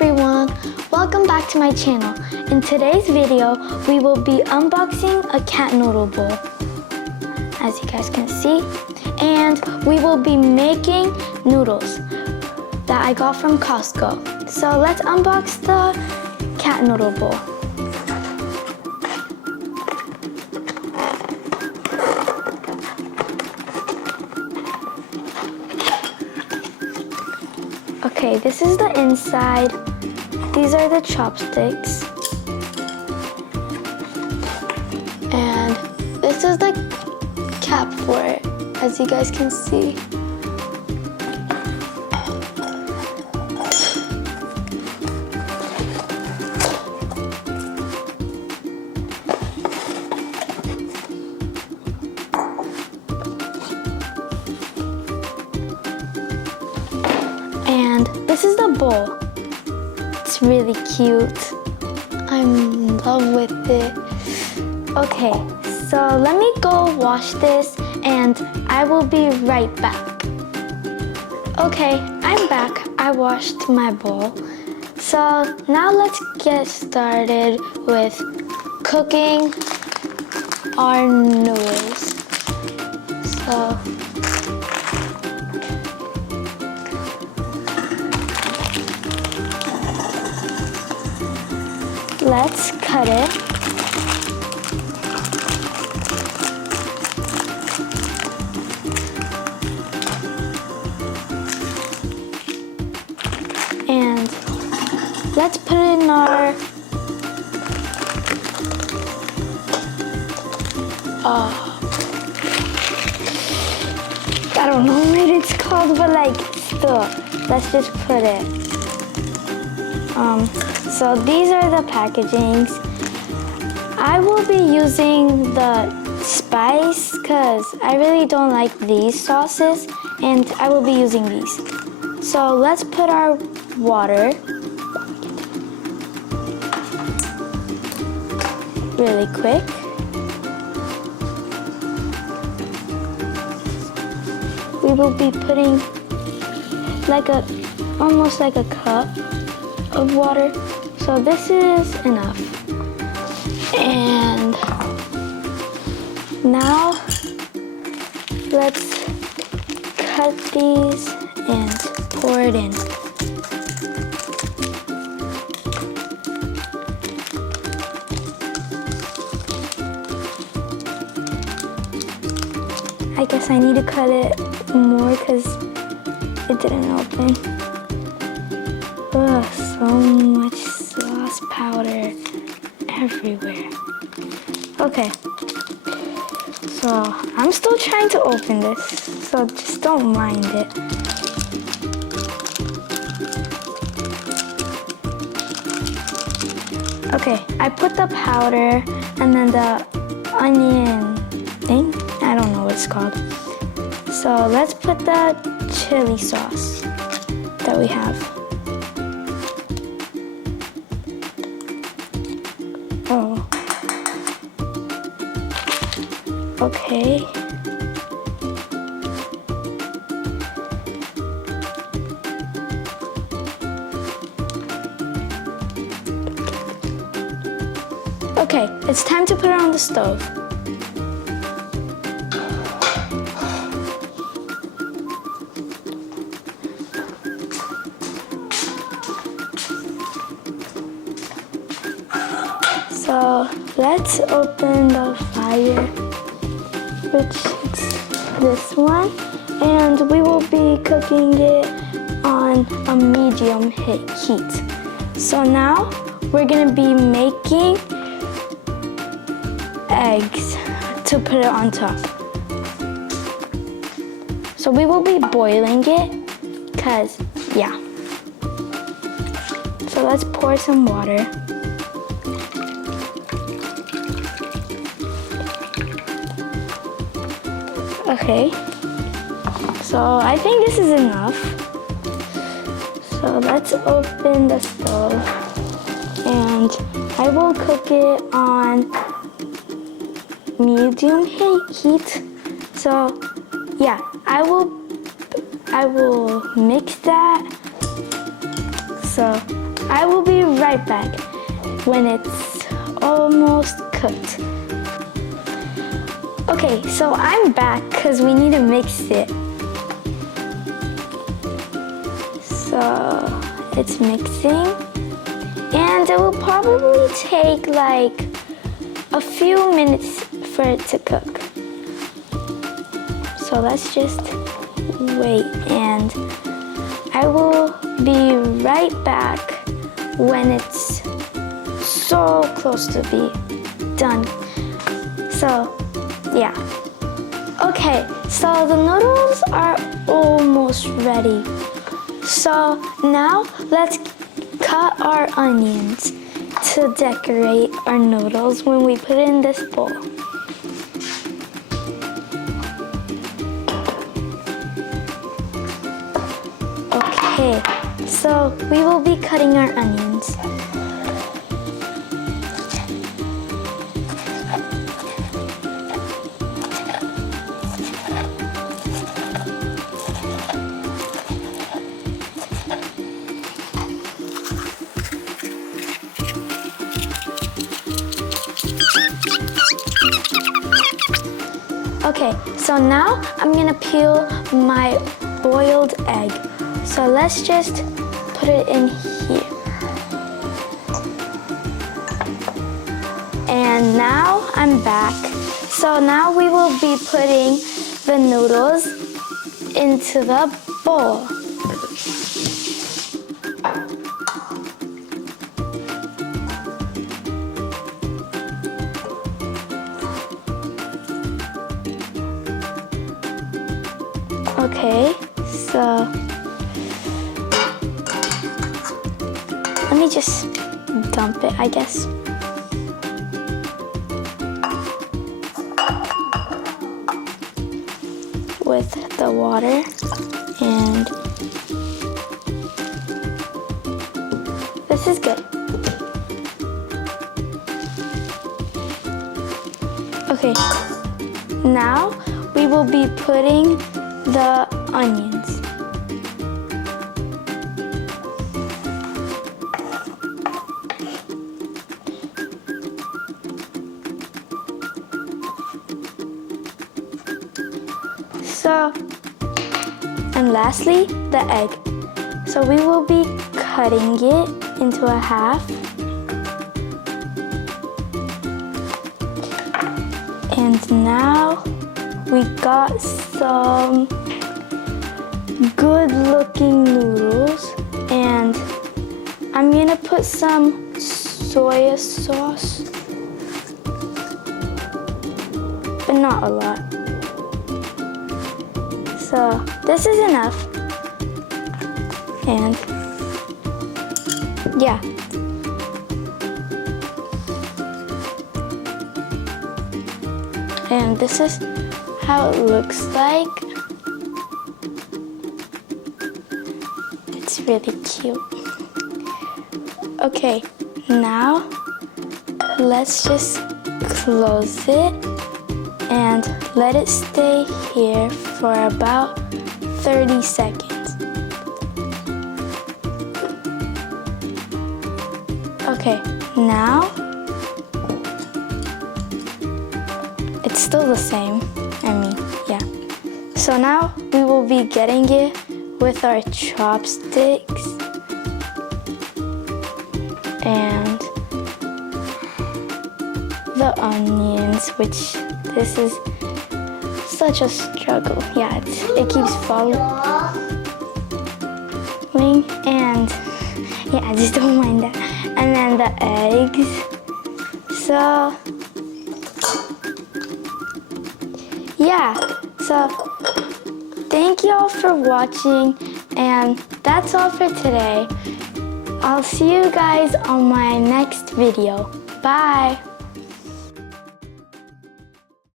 everyone, welcome back to my channel. In today's video, we will be unboxing a cat noodle bowl, as you guys can see, and we will be making noodles that I got from Costco. So let's unbox the cat noodle bowl. Okay, this is the inside. These are the chopsticks. And this is the cap for it, as you guys can see. And this is the bowl. It's really cute. I'm in love with it. Okay, so let me go wash this and I will be right back. Okay, I'm back. I washed my bowl. So now let's get started with cooking our noodles. So let's cut it. And let's put it in our I don't know what it's called, but like still, let's just put it. So these are the packagings. I will be using the spice because I really don't like these sauces, and I will be using these. So let's put our water really quick. We will be putting like almost like a cup of water. So this is enough. And now let's cut these and pour it in. I guess I need to cut it more because it didn't open. Ugh, so much sauce powder everywhere. Okay, so I'm still trying to open this, so just don't mind it. Okay, I put the powder and then the onion thing. I don't know what it's called. So let's put the chili sauce that we have. Oh. Okay. Okay, it's time to put it on the stove. So let's open the fire, which is this one, and we will be cooking it on a medium heat. So now we're gonna be making eggs to put it on top. So we will be boiling it, cause yeah. So let's pour some water. Okay, so I think this is enough. So let's open the stove and I will cook it on medium heat. So yeah, I will mix that. So I will be right back when it's almost cooked. Okay, so I'm back because we need to mix it. So it's mixing, and it will probably take like a few minutes for it to cook. So let's just wait, and I will be right back when it's so close to be done. So yeah. Okay, so the noodles are almost ready. So now let's cut our onions to decorate our noodles when we put it in this bowl. Okay, so we will be cutting our onions. Okay, so now I'm gonna peel my boiled egg. So let's just put it in here. And now I'm back. So now we will be putting the noodles into the bowl. Okay, so let me just dump it, I guess. With the water, and this is good. Okay, now we will be putting the onions. So, and lastly, the egg. So we will be cutting it into a half. And now we got some good looking noodles, and I'm gonna put some soy sauce, but not a lot. So this is enough, and yeah. And this is how it looks like. It's really cute. Okay, now let's just close it and let it stay here for about 30 seconds. Okay, now it's still the same. Yeah. So now we will be getting it with our chopsticks, and the onions, which this is such a struggle. Yeah, it keeps falling, and yeah, I just don't mind that. And then the eggs. So yeah, so thank you all for watching, and that's all for today. I'll see you guys on my next video. Bye!